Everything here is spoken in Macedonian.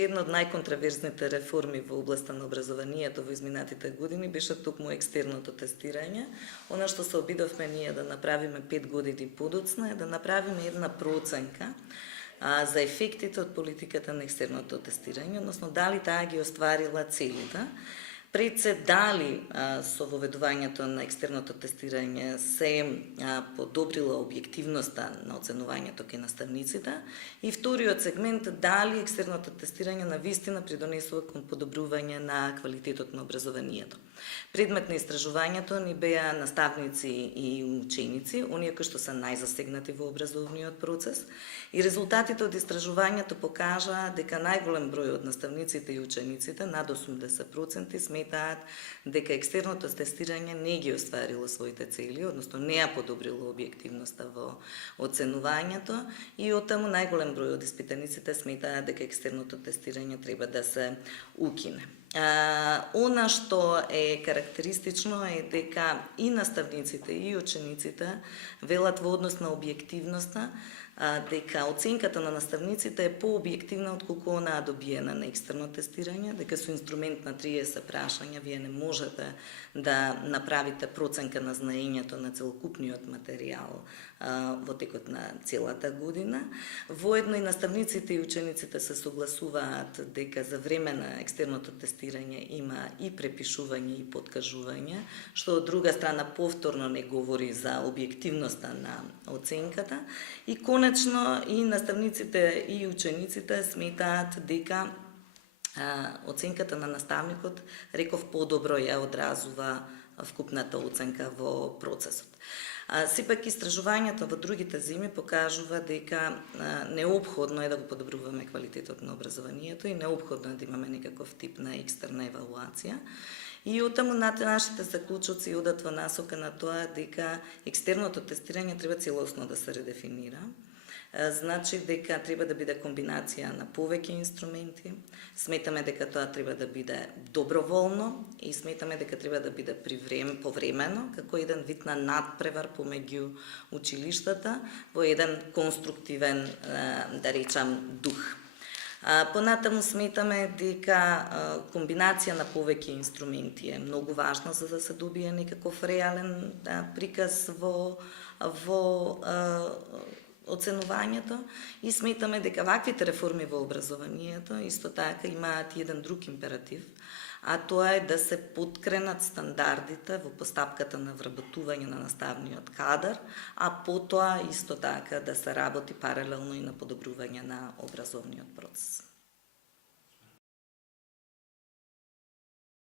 Една од најконтраверзните реформи во областа на образованието во изминатите години беше токму екстерното тестирање. Она што се обидовме ние да направиме 5 години подоцна е да направиме една проценка за ефектите од политиката на екстерното тестирање, односно дали таа ги остварила целите. Пред се дали со воведувањето на екстерното тестирање се подобрила објективноста на оценувањето кај наставниците и вториот сегмент дали екстерното тестирање навистина придонесува кон подобрување на квалитетот на образованието. Предмет на истражувањето ни беа наставници и ученици, оние кои што се најзасегнати во образовниот процес, и резултатите од истражувањето покажаа дека најголем број од наставниците и учениците, над 80%, сметаат дека екстерното тестирање не ги остварило своите цели, односно не ја подобрило објективноста во оценувањето, и оттаму најголем број од испитаниците сметаат дека екстерното тестирање треба да се укине. Она што е карактеристично е дека и наставниците и учениците велат во однос на објективноста дека оценката на наставниците е пообјективна отколку онаа добиена на екстерно тестирање, дека со инструмент на 30 прашања вие не можете да направите проценка на знаењето на целокупниот материјал во текот на целата година. Воедно и наставниците и учениците се согласуваат дека за време на екстерното тестирање има и препишување и подкажување, што од друга страна повторно не говори за објективноста на оценката, и конечно и наставниците и учениците сметаат дека оценката на наставникот, реков, подобро ја одразува вкупната оценка во процесот. Сепак истражувањето во другите земји покажува дека неопходно е да го подобруваме квалитетот на образованието и неопходно е да имаме некаков тип на екстерна евалуација. И оттаму нашите заклучоци одат во насока на тоа дека екстерното тестирање треба целосно да се редефинира. Значи дека треба да биде комбинација на повеќе инструменти. Сметаме дека тоа треба да биде доброволно и сметаме дека треба да биде повремено, како еден вид на надпревар помеѓу училиштата во еден конструктивен, да речам, дух. Понатаму сметаме дека комбинација на повеќе инструменти е многу важна за да се добие некаков реален приказ во оценувањето, и сметаме дека ваквите реформи во образованието исто така имаат еден друг императив, а тоа е да се подкренат стандардите во постапката на вработување на наставниот кадар, а потоа исто така да се работи паралелно и на подобрување на образовниот процес.